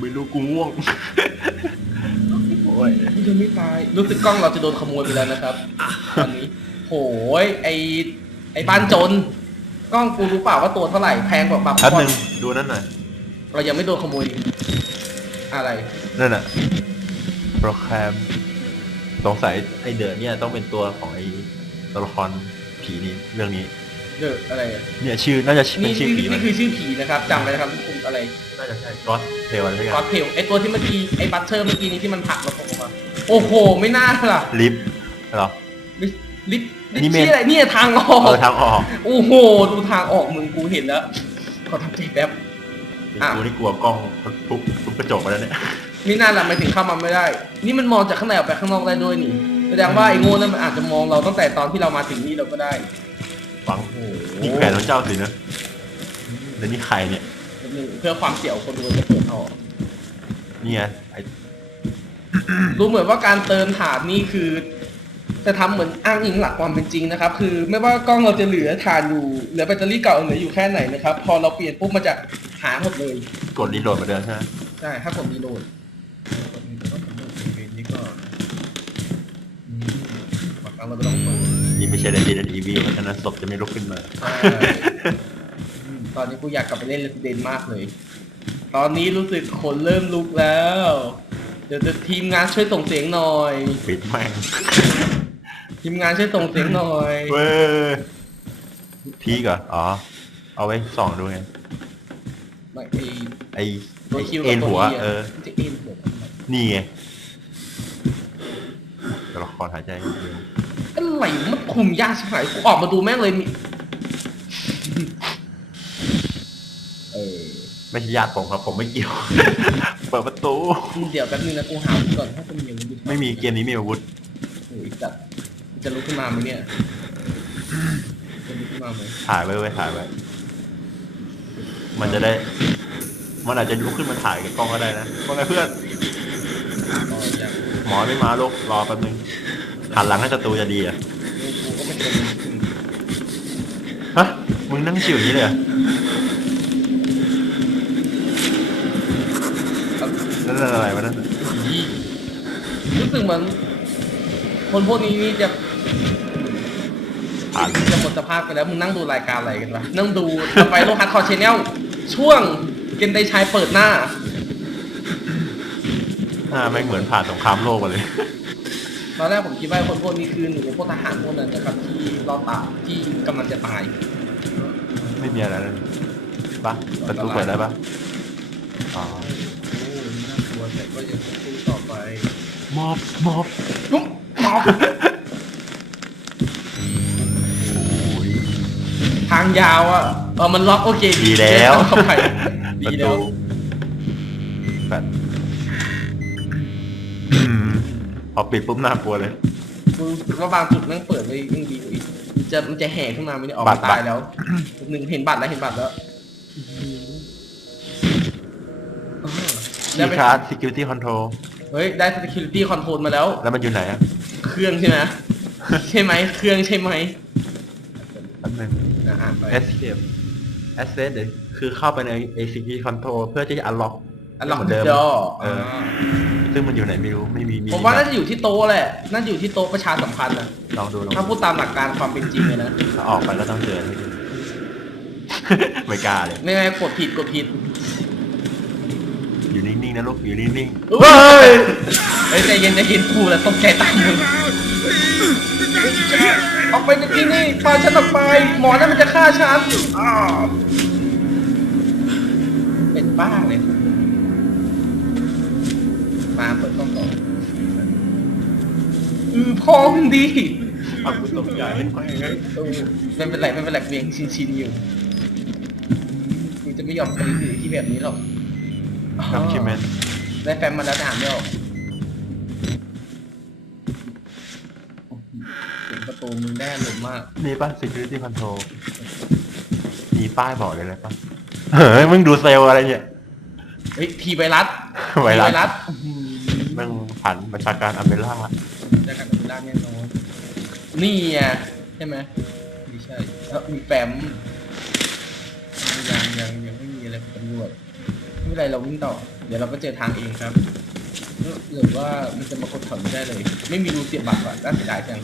ไม่รู้กูง่วง โอ้ยยังไม่ตาย รู้สึกกล้องเราจะโดนขโมยไปแล้วนะครับตอนนี้โหยไอไอบ้านจน กล้องกูรู้เปล่าว่าตัวเท่าไหร่แพงกว่าบัฟแป๊บนึงดูนั่นหน่อย เรายังไม่โดนขโมย อะไร นั่นน่ะโปรแกรมสงสัยไอเดือเนี่ยต้องเป็นตัวของไอตัวละครผีนี้เรื่องนี้ เดอะอะไรอะเนี่ยชื่อน่าจะเป็นี่นชื่อผีนี่มันี่นคือชื่อผีนะครับจำไว้นะครับทุกคนอะไรน่าจะใช่ก็อตเทลอะไรสักอย่าก็งเทลไอตัวที่เมื่อกี้ไอบัตเตอร์เมื่อกี้นี้ที่มันผลักเราตกลงมาโอ้โห ไม่น่าล่ะลิฟต์เหรอ ลิฟลิฟลิฟนี่เมนที่อะไรเนี่ยทางออเออกทางออกโอ้โห ดูทางออกมึงกูเห็นแล้วขอทำใจแป๊บ อะ กูนี่กลัวกล้องทุบทุบกระจกไปแล้วเนี่ยนี่น่าละไม่ถึงเข้ามาไม่ได้ นี่มันมองจากข้างในออกไปข้างนอกได้ด้วยนี่ แสดงว่าไอ้โง่นั่นมันอาจจะมองเราตั้งแต่ตอนที่เรามาถึงนี่เราก็ได้ ฟังโอ้โหนี่แผนของเจ้าสินะแล้วนี่ใครเนี่ยหนึ่งเพื่อความเสี่ยวคนดูจะเปิดออกนี่ไงไอดูเหมือนว่าการเติมฐานนี่คือ จะทำเหมือนอ้างอิงหลักความเป็นจริงนะครับ คือไม่ว่ากล้องเราจะเหลือฐานอยู่เหลือแบตเตอรี่เก่าเหลืออยู่แค่ไหนนะครับ พอเราเปลี่ยนปุ๊บมันจะหาหมดเลย กดรีโหลดเหมาเดิมใช่ไหมใช่ถ้ากดรีโหลดกดรีโหลดต้องสำรวจบริเวณนี้ก่อนอืมบางครั้งเราก็ต้องเปิด นี่ไม่ใช่ Resident Evil เพราะฉะนั้นศพจะไม่ลุกขึ้นมาใช่อืมตอนนี้กูอยากกลับไปเล่น Resident มากเลย ตอนนี้รู้สึกขนเริ่มลุกแล้ว เดี๋ยวจะทีมงานช่วยส่งเสียงหน่อย ปิดแม่งทีมงานช่วยส่งเสียงหน่อย เว้ยพีกเหรออ๋อ เอาไว้ส่องดูไง ไม่ไอไอตัวไอ้คิวเอ็กับนตัวหัว E เออ มันจะเอ็นหัวทำไมนี่ไงตัวละครหายใจเดียว อะไรมันคุมยากใช่ไหมกูออกมาดูแม่งเลยมีเออไม่ใช่ญาติผมครับผมไม่เกี่ยว เปิดประตู เดี๋ยวแป๊บนึงนะกูหาก่อนถ้าจะมีอย่างนี้ไม่มีเกมนี้มีอาวุธโอ้ยจัดจะลุกขึ้นมาไหมเนี่ยจะลุกขึ้นมาไหมถ่ายไว้ไว้ถ่ายไว้มันจะได้ มันอาจจะลุกขึ้นมาถ่ายกับกล้องก็ได้นะว่าไงเพื่อน ก็ยังหมอไม่มาลูกรอแป๊บนึง หันหลังให้ศัตรูจะดีอะกูก็ไม่เคยขึ้นฮะมึงนั่งชิวอย่างนี้เลยเหรอนั่นอะไรวะนั่นผีรู้สึกเหมือน คนพวกนี้นี่จะผ่านจะหมดสภาพไปแล้วมึงนั่งดูรายการอะไรกันวะนั่งดูสไปโลฮัทคอร์ชแนลช่วงเกนไดชายเปิดหน้า หน้าแม่งเหมือนผ่านสงครามโลกมาเลย ตอนแรกผมคิดว่าคนพวกนี้คือหนึ่งในพวกทหารพวกนั้นนะครับที่รอดตายที่กำลังจะตายไม่มีอะไรเลยปะประตูเปิดได้ปะอ๋อโอ้ยน่ากลัวแต่ก็ยังต้องสู้ต่อไปมอบมอบปุ๊บหมอบโอ้ยทางยาวอะเออมันล็อกโอเคดีแล้วเข้าไปปดีระแล้ตูวแบบ อปิดปุ๊บน่ากลัวเลยกูรู้สึกว่าบางจุดแม่งเปิดไว้ยังดีกว่าอีกมันจะมันจะแห่ขึ้นมาไม่ได้ออกบัมาตร ตายแล้วหนึ่งเห็นบัตรแล้วเห็นบัตรแล้วเออคีได้ย์ไปการ์ด security control เฮ้ยได้ security control มาแล้ว แล้วมันอยู่ไหนอะเครื่องใช่ไหม ใช่ไหมเครื่องใช่ไหมแป๊บนึง อะอ่านไป escape access เลยคือเข้าไปใน security control เพื่อที่จะ unlock อัน ล็อกเหมือนเดิมจอเออซึ่งมันอยู่ไหนไม่รู้ไม่มีมีผมว่าน่าจะอยู่ที่โต๊ะแหละน่าจะอยู่ที่โต๊ะประชาสัมพันธ์นะลองดูลองถ้าดูพูดตามหลักการความเป็นจริงเลยนะถ้าออกไปก็ต้องเจอไม่กล้าเลยไม่ไงกดผิดกดผิด อยู่นิ่งๆนะลูกอยู่นิ่งเฮ้ยเฮ้ยใจเย็นใจเย็นกูแล้วตกใจตามมึงออกไปจากที่นี่พาฉันออกไป หมอนั่นมันจะฆ่าฉันอ้าวเป็นบ้าเลย มาเปิดกล้องต่ออือพอมึงดีๆเอากูตกใจเออไม่เป็นไรไม่เป็นไรกูยังชินชินๆอยู่กูจะไม่ยอมไปอยู่ที่แบบนี้หรอกทำชิมเมนได้แฟนมาแล้วแต่อ่านไม่ออกเสียงประตูมึงแน่เลยมากนี่ป่ะ security control มีป้ายบอกเลยเลยป่ะเฮ้ยมึงดูเซลล์อะไรเนี่ย เฮ้ยทีไวรัสไวรัส ที ไวรัสอื้อหือมึงผันบัญชาการอัมเบล่าละได้กันเป็นด้านแน่นอนนี่ไงใช่ไหมไม่ใช่เอ้ามีแฟ้มยังยังยังไม่มีอะไรเป็นตำรวจไม่เป็นไรเราวิ่งต่อ เดี๋ยวเราก็เจอทางเองครับหรือว่ามันจะมากดถอนไม่ได้เลย ไม่มีรูเสียบบัตรว่ะน่าเสียดายจัง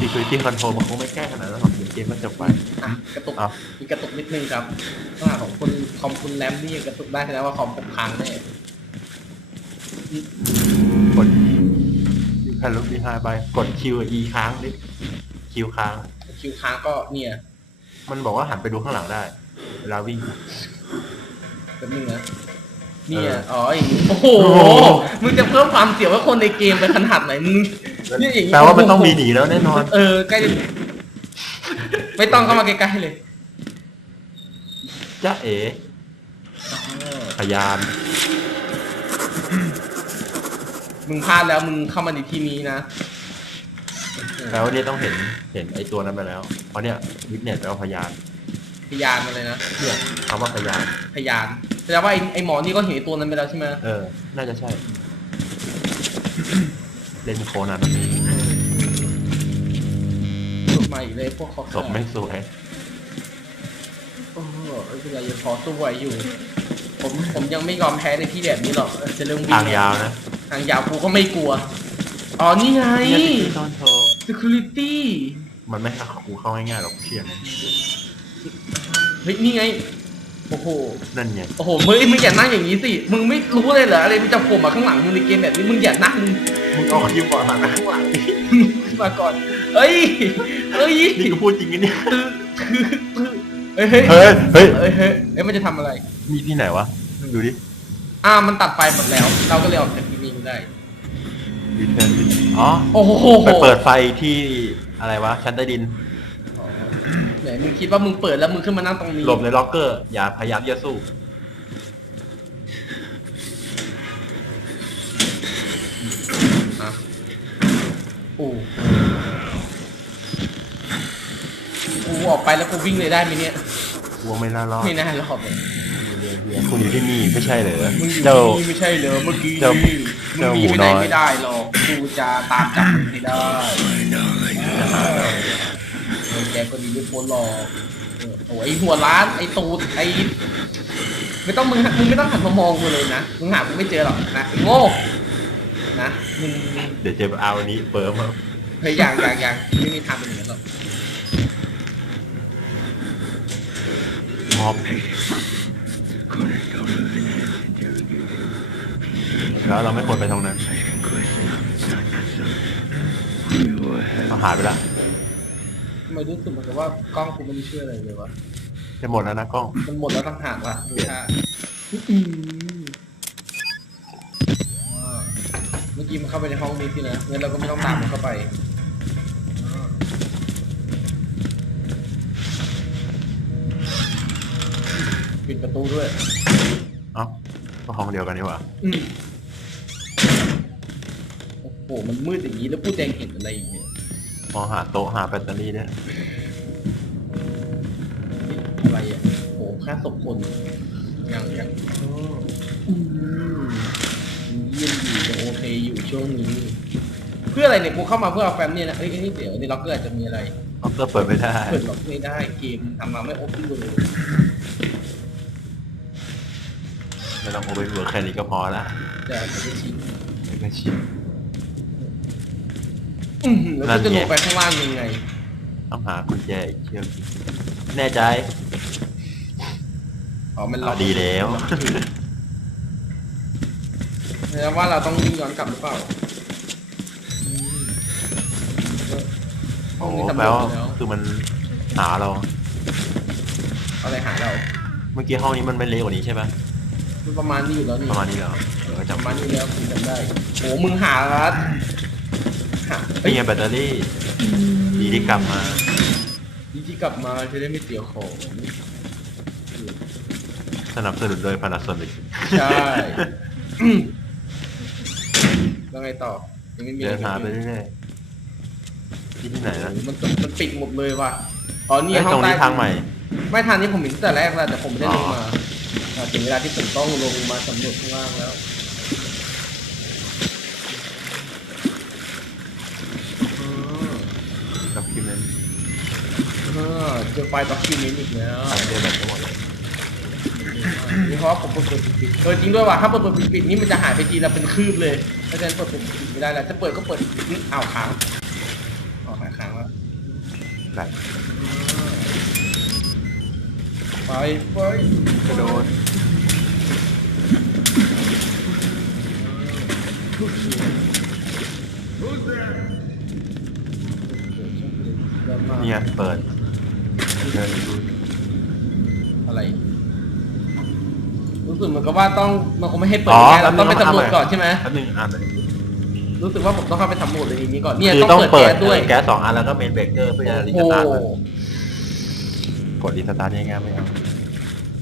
security control มันคงไม่แก้ขนาดนั้นหรอกเดี๋ยวเกมก็จบไปอะกระตุกเอามีกระตุกนิดนึงครับข้างหลังของคุณคอมคุณแรมนี่ยังกระตุกได้แสดงว่าคอมผมพังแน่ กด you can look behind ไปกด Q E ค้างดิ Q ค้าง คิวค้างก็เนี่ย มันบอกว่าหันไปดูข้างหลังได้ เวลาวิ่งแป๊บนึงนะเนี่ยเอออ๋อ๋ออย่างนี้โอ้โหโอ้โหมึงจะเพิ่มความเสียวให้คนในเกมไปขนาดไหนมึงเนี่ยอย่างนี้แปลว่ามันต้องมีหนีแล้วแน่นอน เออใกล้จะไม่ต้องเข้ามาใกล้ๆเลยจ้าเอ๋พยาน มึงพลาดแล้วมึงเข้ามาในที่นี้นะแปลว่าเนี่ยต้องเห็นเห็นไอตัวนั้นไปแล้ว เพราะเนี่ยวิทเนสแปลว่าพยานพยานมาเลยนะเนี่ยคำว่าพยาน พยานแสดงว่าไอ้ไอ้หมอนี่ก็เห็นไอ้ตัวนั้นไปแล้วใช่ไหมเออ น่าจะใช่ เล่นโคนันหลุดมาอีกเลยพวกเขาศพไม่สวยโอ้โหไม่เป็นไรยังพอสู้ไหวอยู่ ผมผมยังไม่ยอมแพ้ในที่แบบนี้หรอกจะเรื่องวิ่ทางยาวนะทางยาวกูก็ไม่กลัว อ๋อนี่ไง ตอนโทร security มันไม่ให้กูเข้าง่ายๆหรอกเชี่ยนะเฮ้ยนี่ไง โอ้โห นั่นไงโอ้โห มึงมึงอย่านั่งอย่างนี้สิ มึงไม่รู้เลยเหรออะไรมันจะโผล่มาข้างหลังมึงในเกมแบบนี้ มึงอย่านั่งมึงเอาคิวบอร์ดมาข้างหลังดิขึ้นมาก่อน เอ้ย เอ้ยนี่กูพูดจริงกันเนี่ยเฮ้ย เฮ้ย เฮ้ย เฮ้ย เฮ้ยเฮ้ยเอ้ย มันจะทำอะไร มีที่ไหนวะ ดูดิ อ่า มันตัดไฟหมดแล้ว เราก็เลยออกจากที่นี่ ไม่ได้รีเทิร์นอ๋อ โอ้โหไปเปิดไฟที่อะไรวะ ชั้นใต้ดิน ไหนมึงคิดว่ามึงเปิดแล้วมึงขึ้นมานั่งตรงนี้หลบในล็อกเกอร์ อย่าพยายามจะสู้ อะโอ้กูออกไปแล้วกูวิ่งเลยได้ไหมเนี่ย กลัวไม่น่ารอดไม่น่ารอดเลย คุณอยู่ที่นี่ไม่ใช่เหรอมึงอยู่เจ้า ที่นี่ไม่ใช่เหรอเมื่อกี้เจ้านี่มึงเจ้าหนีหมูไปไหนน้อย ไม่ได้หรอกกูจะตามจับมึงให้ได้เออแกก็ดีด้วยโพลหรอกเออโอ้ไอหัวร้านไอตูดไอไม่ต้องมึงมึงไม่ต้องหันมามองกูเลยนะมึงหากูไม่เจอหรอกนะไอ้โง่นะมึงเดี๋ยวเจอเอาอันนี้เปิร์มาเฮ้ยอย่างอย่างอย่างไม่มีทางเป็นอย่างนั้นหรอกม็อบ แล้วเราไม่ควรไปตรงนั้นเขาหายไปแล้วทำไมรู้สึกเหมือนกับว่ากล้องกูไม่ได้ช่วยอะไรเลยวะ จะหมดแล้วนะกล้อง มันหมดแล้วต่างหากล่ะดูท่าอืมอ่าเมื่อกี้มันเข้าไปในห้องนี้สินะงั้นเราก็ไม่ต้องตามมันเข้าไป ปิดประตูด้วยเอ้าก็ห้องเดียวกันนี่หว่าอืมโอ้โห มันมืดอย่างนี้แล้วผู้แจงเห็นอะไรอีกเนี่ยมองหาโต๊ะหาแบตเตอรี่เนี่ยนี่อะไรอะโอ้โหค่าศพคนยังยังอ๋ออืมเยี่ยมดียังโอเคอยู่ช่วงนี้ เพื่ออะไรเนี่ยกูเข้ามาเพื่อเอาแฟมเนี่ยนะเอ้ยเอ้ยเดี๋ยวในล็อกเกอร์อาจจะมีอะไรล็อกเกอร์เปิดไม่ได้ เปิดล็อกไม่ได้เกมทำมาไม่โอเพนเลย ไม่ต้องโอเวอร์เวิร์แค่นี้ก็พอละแต่ไม่ได้ชินไม่ก็ชิน อืมแล้วนั่กูนจะลไงงไปข้างล่างยังไง ต้องหากุญแจอีกเชือกแน่ใจอ๋อ มันล็อ่าอกดีแล้ว แสดงว่าเราต้องวิ่งย้อนกลับหรือเปล่าอืมห้โอ้องโหนี้สำแปรลวจว่าไปแล้วคือมันหาเรา เอาอะไรหาเรา เมื่อกี้ห้องนี้มันไม่เล็กกว่านี้ใช่ไหมมัน ประมาณนี้อยู่แล้วนี่ประมาณนี้เหรอเออประจำมามาณนี้แล้วคุณจำได้โอ้มึงหารัดหาเป็นไงแบตเตอรี่ดีที่กลับมาดีที่กลับมาจะได้ไม่เสียของสนับสนุนโดย Panasonic ใช่อืมแล้วไงต่อยังไม่มีเดิอะไรนหาไปเกิดขึ้นเรื่อยๆที่ที่ไหนนะมันมันปิดหมดเลยว่ะอ๋อนี่เอ้ยห้อตรงงใต้นี้ทางใหม่ ไม่ทางนี้ผมเห็นตั้งแต่แรกแล้วแต่ผมไม่ได้ลงอ๋อมาอ่า ถึงเวลาที่ผมต้องลงมาสำรวจข้างล่างแล้วอืมด็อกิเมนต์อ่าเจอไฟล์ด็อกิเมนต์อีกแล้วทำเดินแบบทั้งหมดเลยอเพราะว่าผมเปิดเปิดปิดปิดเออจริงด้วยว่ะถ้าเปิดเปิดปิดปิดนี่มันจะหายไปทีละเป็นคืบเลยเพราะฉะนั้นเปิดเปิดปิดปิดไม่ได้แล้วจะเปิดก็เปิดนี่อ้าวค้างอ้าวหายค้างแล้วแบบ ไปไปกระโดดเนี่ยเปิดเดินดูอะไรรู้สึกเหมือนกับว่าต้องมันคงไม่ให้เปิดง่ายๆเราต้องไปสำรวจก่อนใช่ไหมแป๊บนึงอ่านเลยรู้สึกว่าผมต้องเข้าไปสำรวจเลยนี้ก่อนเนี่ยคือต้ต้อองงเปิเปิดดแก๊สด้วย แก๊สสองอันแล้วก็เมนเบรกเกอร์เพื่อจะรีโอ้สโหตาร์ทมัน กดรีสตาร์ทง่ายๆไม่เอา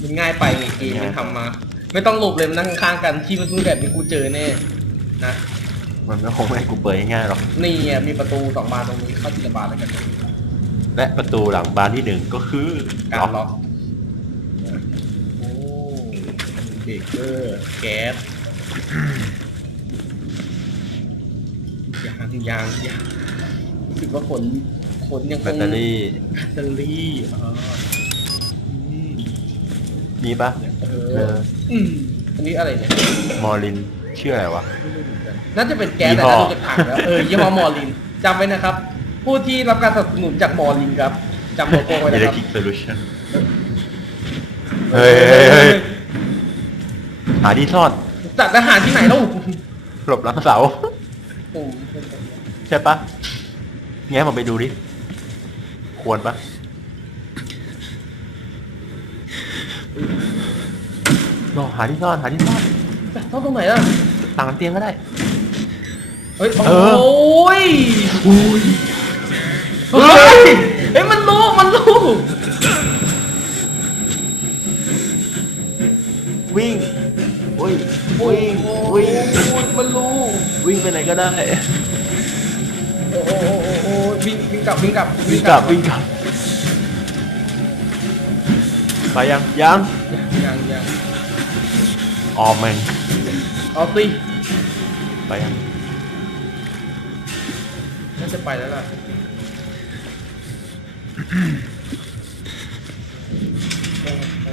มันง่ายไปไงเกมมันทำมา ไม่ต้องหลบเลยมันนั่งข้างๆกันที่มันพูดแบบนี้กูเจอแน่นะมันก็คงไม่ให้กูเปิดง่ายๆหรอก นี่อะมีประตูสองบานตรงนี้เข้าทีละบานแล้วกัน และประตูหลังบานที่หนึ่งก็คือการล็อกโอ้เบรกเกอร์แก๊สยางยางยางรู้สึกว่าขน ขนยังคแบตงเตอรี่ แบตเตอรี่อ่าอืมมีปะเอเออออืมอันนี้อะไรเนี่ย มอรินชื่ออะไรวะไม่รู้เหมือนกันน่าจะเป็นแก๊สยี่แต่ห้อ น่าจะถังแล้วเออยี่ห้อมอลินจำไว้นะครับ ผู้ที่รับการสนับสนุนจากมอลินครับจำโลโก้ไว้อินะเล็คกรับทริกโซลูชันเฮ้ยเฮ้ยเฮ้ยหาที่ซ่อนจากทหารที่ไหนแล้วหลบหลังเสา โอ้โหใช่ปะแง้มผมไปดูดิ ควรปะลองหาที่ซ่อนหาที่ซ่อนแบบต้องตรงไหนล่ะต่างเตียงก็ได้ เฮ้ย เอโอ้อยอุ้ยเฮ้ยเฮ้ย มันรู้ มันรู้ วิ่งอุ้ยโอ้ยวิ่งโอ้วิ่ยงมันรู้ วิ่งไปไหนก็ได้ โอ้โอ้โอ้โอ้โอ้ วิ่งวิ่งกลับวิ่งกลับวิ่งกลับวิ่งกลับไปยังยังยังยังออมแมงเอาสิไปยังน่าจะไปแล้วล่ะโอ้โห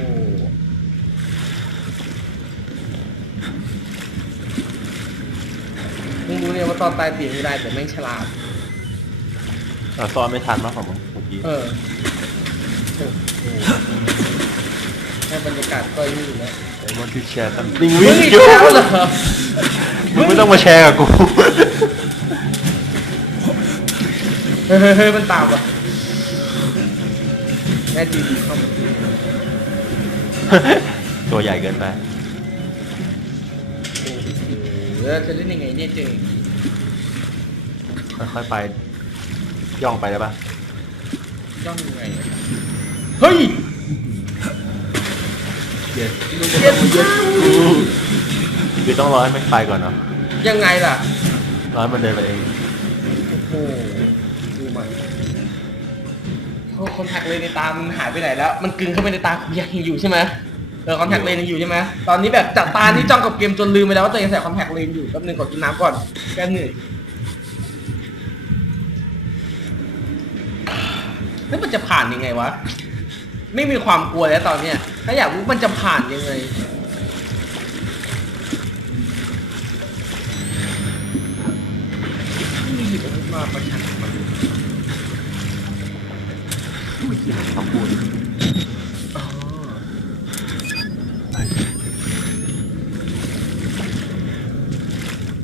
มึงรู้เนี่ยว่าตอนตายเตียงไม่ได้แต่แม่งฉลาด เราซ่อนไม่ทันมากกว่ามึงเมื่อกี้เออโอ้โหแค่บรรยากาศก็นี่อยู่แล้วไอ้วันที่แชร์ตันวิ่งมึวิ่งงอีกอยู่แล้วเหรอมึงไม่ต้องมาแชร์กับกูเฮ้ยเฮ้ยเฮ้ยมันตามว่ะแน่จริงเข้ามาตัวใหญ่เกินไปโอ้โหแล้วจะเล่นยังไงเนี่ยเจออย่างนี้ค่อยๆไป ย่องไปได้ปะต้องยังไงอะเฮ้ยเย็นเย็นมากคือต้องรอให้มันไปก่อนเนาะยังไงล่ะรอให้มันเดินไปเองโอ้โหดูมันคอนแทคเลนในตามันหายไปไหนแล้ว มันกลืนเข้าไปในตายังอยู่ใช่ไหมเออคอนแทคเลนยังอยู่ใช่ไหมตอนนี้แบบจับตาที่จ้องกับเกมจนลืมไปแล้วว่าตัวเองใส่คอนแทคเลนอยู่แป๊บนึงกดกินน้ำก่อนแก้เหนื่อยแล้ว มันจะผ่านยังไงวะ ไม่มีความกลัวแล้วตอนเนี้ยถ้าอยากรู้มันจะผ่านยังไงมีหยิบอาวุธมาประชันมันคำพูดอ๋อ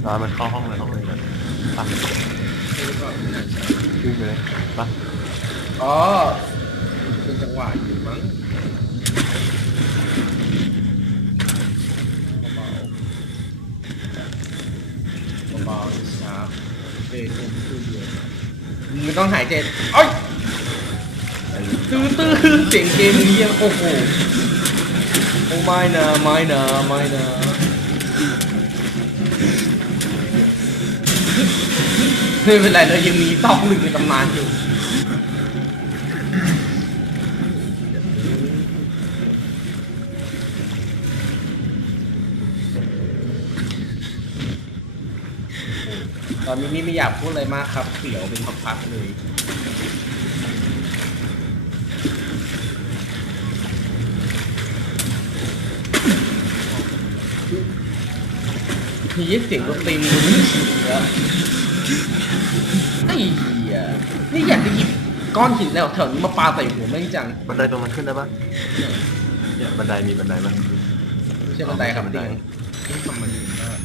รอมามันเข้าห้องเลยห้องเลยก่อนไปดูก่อนไม่น่าใช่ขึ้นไปเลยไป อ๋อเป็นจังหวะอยู่มั้งเบาๆเบาๆช้าเดินลงขึ้นเดียวมึงต้องหายใจเอ้ยตื้อตื้อเสียงเกมนี้ยังโอ้โหโอ้ไม่นะไม่นะไม่นะไม่เป็นไรเรายังมีตอกหนึ่งในตำนานอยู่ ตอนนี้นี่ไม่อยากพูดอะไรมากครับเขียวเป็นพักๆเลยมียิ่งเสียงก็ตรีมันเยอะไอ้เหี้ยนี่อยากจะหยิบก้อนหินแล้วเถวนมาปาใส่หัวแม่งจังบันไดตรงมันขึ้นได้ปะเนี่ยบันไดมีบันไดมั้ยไม่ใช่บันไดครับบันไดทำมันดีมาก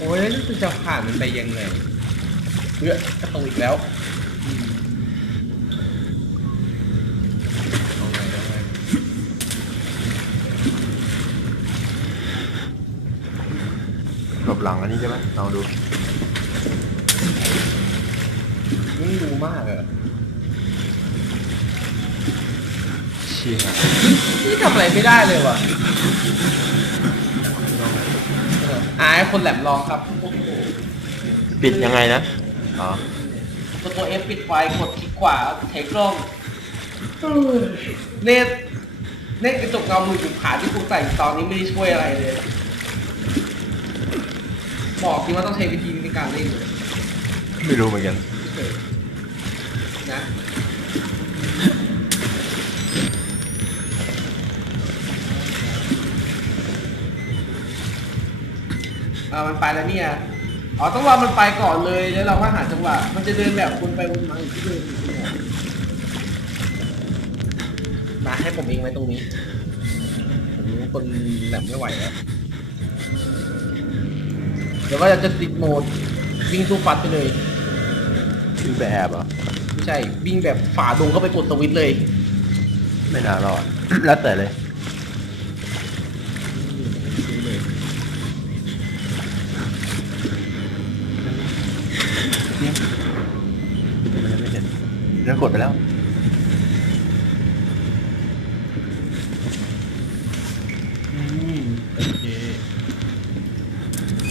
โอ้ยแล้วจะผ่านมันไปยังไงเฮ้ยกระตุกอีกแล้วเอาไงเอาไงหลบหลังอันนี้ใช่ไหมลองดูไม่รู้มากอะเชี่ยนี่ทำอะไรไม่ได้เลยว่ะ ออายคนแหลมลองครับโอ้โหปิดยังไงนะ อ๋อ ตัวตัว F ปิดไฟกดคลิกขวาเทกล้องเออเนตเนตกระจกเงามือถือขาที่กูใส่ตอนนี้ไม่ได้ช่วยอะไรเลย บอกจริงว่าต้องใช้วิธีนี้ในการเล่นเลยไม่รู้เหมือนกันเออนะ อ่ามันไปแล้วเนี่ยอ๋อต้องรอมันไปก่อนเลยแล้วเราก็หาจังหวะมันจะเดินแบบวนไปวนมาอยู่ที่เดิมอยู่ที่เดิมมาให้ผมเองไว้ตรงนี้ผมคนแบบไม่ไหวแล้วเดี๋ยวว่าจะติดโหมดวิ่งตู้ฟัดไปเลยคือไปแอบเหรอไม่ใช่วิ่งแบบฝ่าดงเข้าไปกดสวิตช์เลย ไม่น่ารอด แล้วแต่เลยเนี่ยมันยังไม่เห็น เรื่องกดไปแล้ว อืมโอเค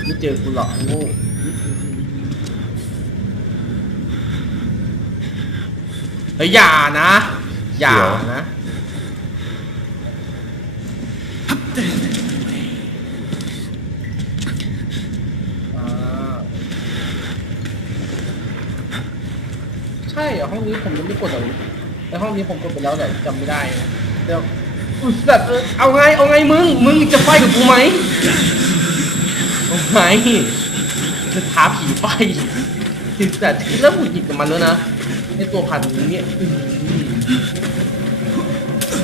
ไม่เจอกูหรอกโง่เฮ้ยอย่านะ อย่าเดี๋ยวนะ อ่าใช่เหรอห้องนี้ผมยังไม่กดเลยแต่ห้องนี้ผมกดไปแล้วแต่จำไม่ได้นะเดี๋ยวอุ๊ยสัตว์เออเอาไงเอาไงมึงมึงจะไฟกับกูไหมเอาไงจะท้าผีไฟแต่เริ่มหงุดหงิดกับมันแล้วนะในตัวพันธุ์นี้เนี่ยอื้อหือ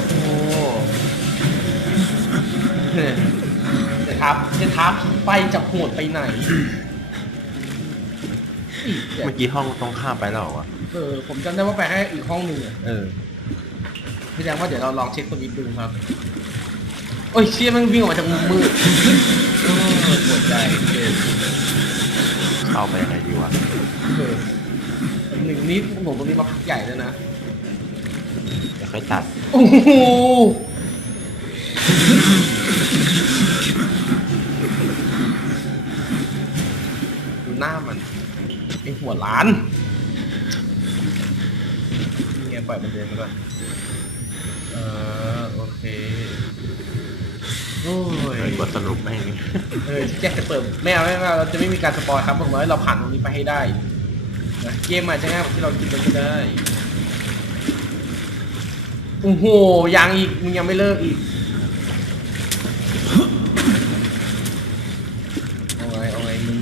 โอ้เนี่ยจะท้าจะท้าผีไฟจะโหดไปไหน อีกเดี๋ยวเมื่อกี้ห้องตรงข้ามไปแล้วเหรอวะเออผมจำได้ว่าไปให้อีกห้องหนึ่งอะเออ แสดงว่าเดี๋ยวเราลองเช็คสวิตช์ดูครับ โอ้ยเชี่ยมันวิ่งออกมาจากมุมมืดเออปวดใจเออเข้าไปยังไงดีวะเออหนึ่งนิดผมตรงนี้มาพักใหญ่แล้วนะ เดี๋ยวค่อยตัดโอ้โหดูหน้ามัน ไอหัวล้านนี่ไงปล่อยมันเดินไปก่อนเออโอเค โอ้ยเออกดสรุปแม่งเออที่แจ็คจะเปิดไม่เอาไม่เอาเราจะไม่มีการสปอยครับผมว่าเราผ่านตรงนี้ไปให้ได้นะเกมอาจจะง่ายกว่าที่เราคิดไปก็ได้ โอ้โหยังอีกมึงยังไม่เลิกอีกเอาไงเอาไงมึง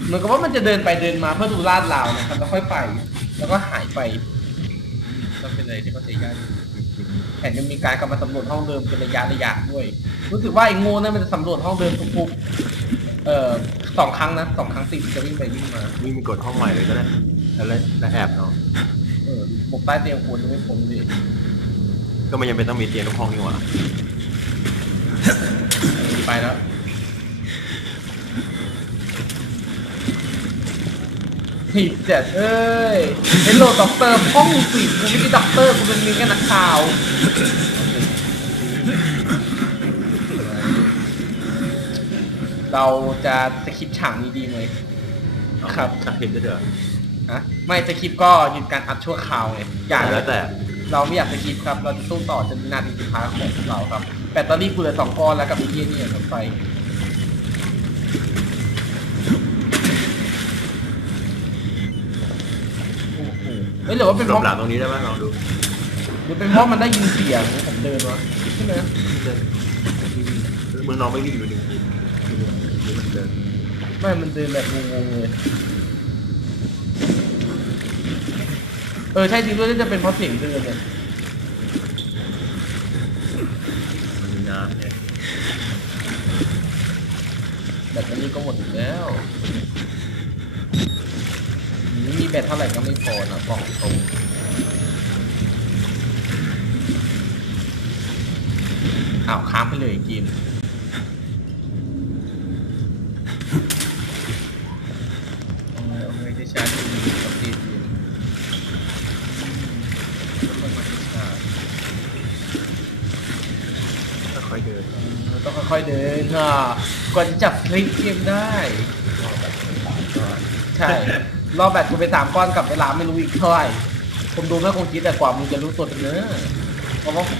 เห มือนกับว่ามันจะเดินไปเดินมาเพื่อดูลาดราวนะครับแล้วค่อยไป แล้วก็หายไปก็เป็นอะไรที่เข้าใจยากแถมยังมีการกลับมาสำรวจห้องเดิมเป็นระยะระยะด้วย รู้สึกว่าไอ้โง่นั่นมันจะสำรวจห้องเดิมทุกๆเอ่อสองครั้งนะสองครั้งติดจะวิ่งไปวิ่งมาวิ่งไปกดห้องใหม่เลยก็ได้แล้วเล่นแล้วแอบเนาะเออหมกใต้เตียงคนยังไม่พ้นเลยก็มันยังเป็นต้องมีเตียงทุกห้องนี่หว่าไปแล้ว ผิดเจ็ดเอ้ยเฮลโลด็อกเตอร์ห้องสิกูไม่ใช่ด็อกเตอร์กูเป็นมีแค่นักข่าวเราจะสคริปต์ฉากนี้ดีไหมครับสักคลิปได้เถอะฮะไม่สคริปต์ก็หยุดการอัดชั่วคราวไงอย่าแล้วแต่ เราไม่อยากสคริปต์ครับ เราจะสู้ต่อจนวินาทีสุดท้ายของเราครับ แบตเตอรี่กูเหลือสองก้อนแล้วกับไอ้เหี้ยนี่ทำไปโอ้โหเฮ้ยหรือว่าเป็นหเพลบราะหลังตรงนี้ได้ไหมลองดูหรือเป็นเพราะมันได้ยินเสียงผมเดินวะใช่ไหมมึงลองไม่วิ่งดูดินี่มันเดินไม่มันเดินแบบงงๆเลยเออใช่จริงด้วยน่าจะเป็นเพราะเสียงเดินเนี่ยมันมีน้ำเนี่ยแบตเตอรี่ก็หมดอีกแล้ว นี่มีแบตเท่าไหร่ก็ไม่พอนะบอกตรงอ้าวค้างไปเลยกินเอาไงเอาไงจะชาร์จดีกับตีมค่อยเดินเราต้องค่อยๆเดินอะกว่าจะจับคลิกเกมได้ ใช่ รอบแบตกูไปสามก้อนกลับเวลาไม่รู้อีกเท่าไหร่ผมดูไม่คงคิดแต่กว่ามึงจะรู้ตัวเป็นเนื้อเพราะว่าผม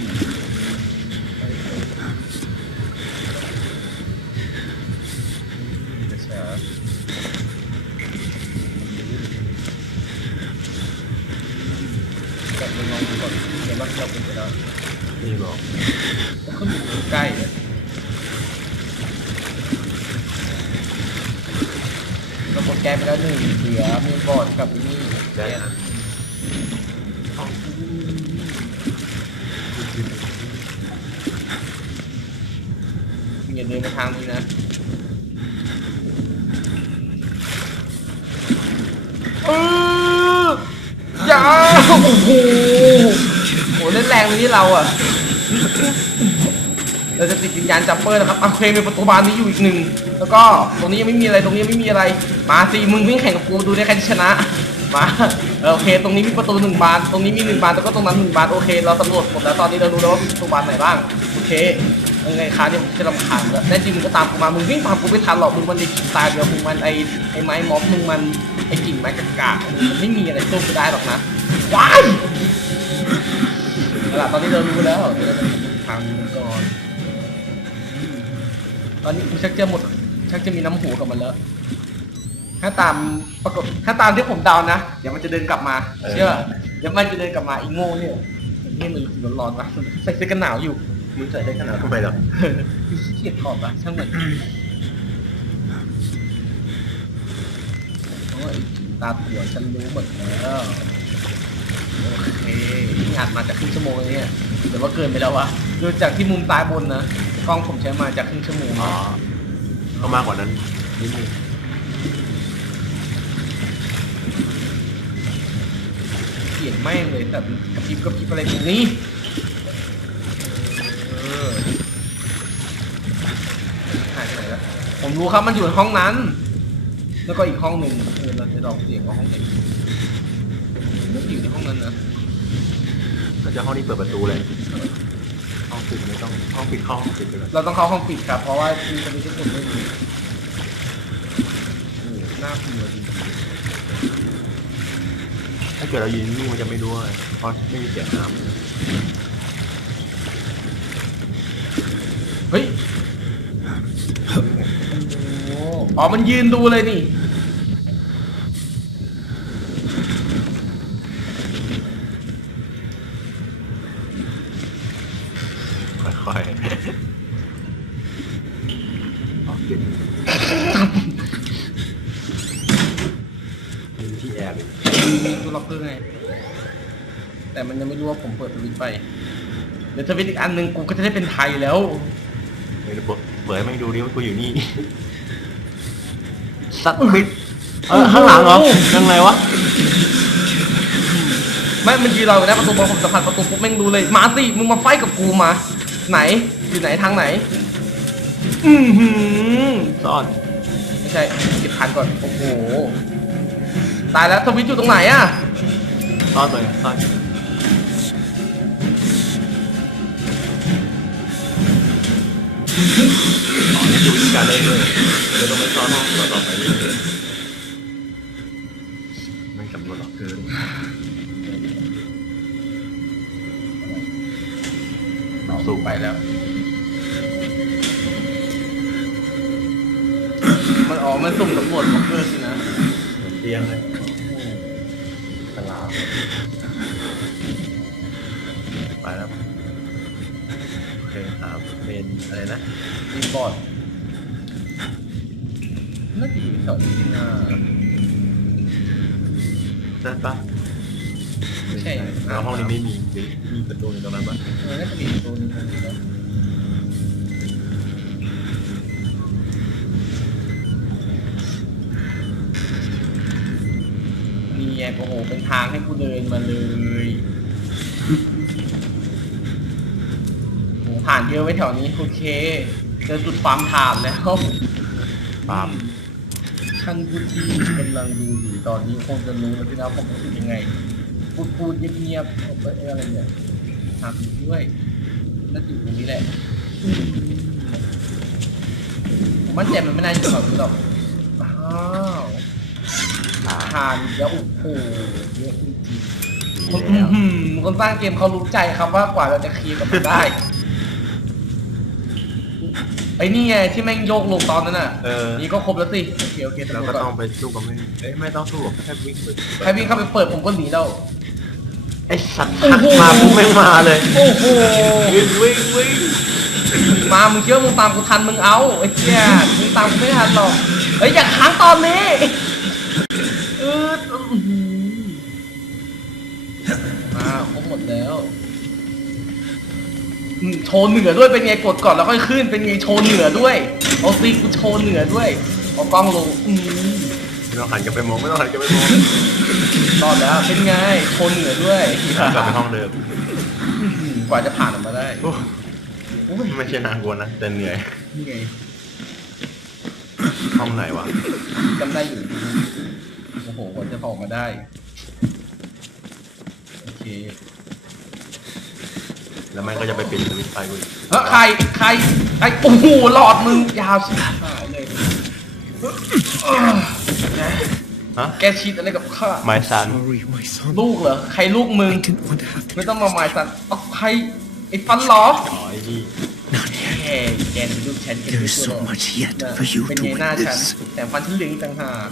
แต่ไปลองดูก่อนเดี๋ยวว่าเราเป็นไปได้นี่บอกก็ขึ้นอยู่ใกล้เลยเราหมด แกไปแล้วหนึ่งเหลือมนบอดกับนี่ได้นะอย่าเดินมาทางนี้นะเอออย่าโอ้โหโหเล่นแรงเลยนี่เราอะ เราจะติดวิญญาณจัมเปอร์นะครับเอาเคลมเป็นประตูบานนี้อยู่อีกหนึ่ง แล้วก็ตรงนี้ยังไม่มีอะไร ตรงนี้ยังไม่มีอะไร มาสิมึงวิ่งแข่งกับกูดูได้ใครชนะ มาโอเค ตรงนี้มีประตูหนึ่งบาน ตรงนี้มีหนึ่งบานแล้วก็ตรงนั้นหนึ่งบานโอเค เราสำรวจหมดแล้วตอนนี้เรารู้แล้วว่ามีประตูบานไหนบ้างโอเคยังไงคะเนี่ยผมจะรำคาญแล้วแน่จริงมึงก็ตามกูมา มึงวิ่งตามกูไม่ทันหรอก มึงมันไอ้ตาเดียวมึงมันไอ้ไอ้ไม้ม็อบมึงมันไอ้กิ่งไม้กากามึงมันไม่มีอะไรสู้กูได้หรอกนะว้ายเอาล่ะตอนนี้เรารู้แล้วเดี๋ยวเราจะทางก่อน ตอนนี้กูชักจะหมดชักจะมีน้ำหูกับมันแล้ว ถ้าตามปรากฏถ้าตามที่ผมเดานะ เดี๋ยวมันจะเดินกลับมาเชื่อเดี๋ยวมันจะเดินกลับมาอีโง่เนี่ยนี่มันร้อนๆวะใส่เสื้อกันหนาวอยู่มึงใส่ได้ขนาดทำไมหรอขี้เกียจถอดวะช่างมันโอ้ยตาถั่วฉันรู้หมดแล้วโอเคนี่อัดมาจากครึ่งชั่วโมงแล้วเนี่ยเดี๋ยวว่าเกินไปแล้ววะดูจากที่มุมซ้ายบนนะกล้องผมใช้มาจากครึ่งชั่วโมงอ๋อนะ ก็มากกว่านั้นนิดนึง เขียนแม่งเลยแต่กระพริบกระพริบอะไรตรงนี้เออหายไปไหนแล้วผมรู้ครับมันอยู่ในห้องนั้น แล้วก็อีกห้องหนึ่งเออเราจะลองเสียงว่าห้องไหนไม่อยู่ในห้องนั้นนะก็จะห้องนี้เปิดประตูเลยห้องปิดไม่ต้องห้องปิดเข้าห้องปิดไปเลยเราต้องเข้าห้องปิดครับเพราะว่ามีคนที่ทุกคนไม่มีโอ้โหน่ากลัวดีถ้าเกิดเรายืนนิ่งมันจะไม่รู้ว่าเพราะไม่มีเสียงน้ำเฮ้ยโอ้โหอ๋อมันยืนดูเลยนี่ค่อยๆออกปิดมีที่แอบอีก มีตัวล็อกเกอร์ไง แต่มันยังไม่รู้ว่าผมเปิดทวิตไป เดี๋ยวทวิตอีกอันหนึ่งกูก็จะได้เป็นไทยแล้ว เดี๋ยวเปิดเปิดให้มันดูดิว่ากูอยู่นี่ สัตว์ปิดเออข้างหลังเหรอยังไงวะ ไม่มันยืนรออยู่หน้าประตูพอผมสัมผัสประตูปุ๊บแม่งดูเลย มาสิ มึงมาไฟท์กับกูมา ไหน อยู่ไหนทางไหน อือหือซ่อนไม่ใช่เก็บพันก่อน โอ้โห ตายแล้วทวิตอยู่ตรงไหนอะ ซ่อนเลยซ่อนอ๋อนี่คือวิธีการเล่นเลยเดี๋ยวต้องไปซ่อนห้องต่อๆไปเรื่อยๆไม่สำรวจหรอกเกินสูไปแล้วมันอ๋อมันสุ่มตำรวจของเพื่อนสินะเตียงเลยตลาด ไปแล้วโอเคครับเป็นอะไรนะรีบอร์ดแถวนี้นะนั่นปะไม่ใช่ แล้วห้องนี้ไม่มีหรือมีประตูอยู่ตรงนั้นปะเออน่าจะมีตัวหนึงตรงนี้นะนี่ไงโอ้โห เป็นทางให้กูเดินมาเลยโอ้โหผ่านเยอะไว้แถวนี้โอเค เจอจุดปั๊มถ่านแล้วปาล์มท่านผู้ที่กำลังดูอยู่ตอนนี้คงจะรู้แล้วพี่นะผมรู้สึกยังไง พูดพูดเงียบๆผมเอ้ยอะไรเนี่ยถามอยู่ด้วยน่าจะอยู่ตรงนี้แหละผมมั่นใจมันไม่น่าอยู่แถวนี้หรอกอ้าว ปาล์มทานแล้วโอ้โหเยอะจริงดีๆคนแล้วอื้อหือคนสร้างเกมเขารู้ใจครับว่ากว่าเราจะเคลียร์กับมันได้ ไอ้นี่ไงที่แม่งโยกลงตอนนั้นน่ะ เออ นี่ก็ครบแล้วสิโอเคโอเคแล้วตำรวก็จก่อนต้องไปสู้กับไม่เอ้ยไม่ต้องสู้แค่วิ่งไปใครวิ่งเข้าไปเปิดผมก็หนีแล้ว ไอ้สัตว์โอ้โหมาปุ๊บไม่มาเลยโอ้โห วิ่งวิ่งวิ่งมา มึงเชื่อมึงตามกูทัน มึงเอาไอ้เหี้ยมึงตามกูไม่ทันหรอก เฮ้ย อย่าค้างตอนนี้ โชว์เหนือด้วยเป็นไงกดก่อนแล้วค่อยขึ้น เป็นไงโชว์เหนือด้วยเอาซิกูโชว์เหนือด้วยเอากล้องลงอืมไม่ต้องหันกลับไปมองไม่ต้องหันกลับไปมองรอดแล้วเป็นไงโชว์เหนือด้วยกลับไปห้องเดิมอื้อหือกว่าจะผ่านออกมาได้โอ้โอ้ยไม่ใช่นางกลัวนะแต่เหนื่อยนี่ไงห้องไหนวะจำได้อยู่โอ้โหกว่าจะออกมาได้โอเค แล้วมันก็จะไปปิดสวิตช์ไฟกูอีกเฮ้ยใครใครใครโอ้โหหลอดมึงยาวชิบหายเลยนะฮะแกชีดอะไรกับข้า ไม้ซัน Sorry, my son. ลูกเหรอ ใครลูกมึง I didn't want to have to. ไม่ต้องมาหมายสันเอาใครไอ้ฟันเหรออ๋อไอ้นี่ Not แก yet. แกเป็นลูกฉันแก There is so much yet for you เป็น to ไงหน้าฉัน witness. แต่ฟันฉันเหลืองอีกต่างหาก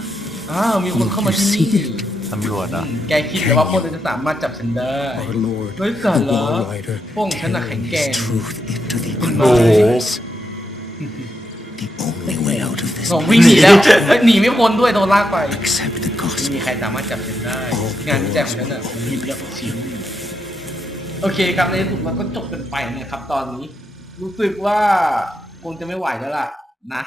อ้าวมีคนเข้ามาที่ You นี่ see it? ตำรวจเหรอะอืมแกคิดแต่ว่าพวกเราจะสามารถจับฉันได้ Our Lord, Where's the that, Wall love? Rider, Pong siya carrying nakikeng. his truth into the No. unknowns. The only way out of this ส่งวิ่งหนีแล้วเฮ้ยหนีไม่พ้นด้วยโดนลากไป accept the ไม่มี gospel. ใครสามารถจับฉันได้ งานวิจัยของฉันอะมันมีเยอะชิ้นโอเคครับในที่สุดมันก็จบกันไปนะครับ ตอนนี้ รู้สึกว่าคงจะไม่ไหวแล้วล่ะ นะ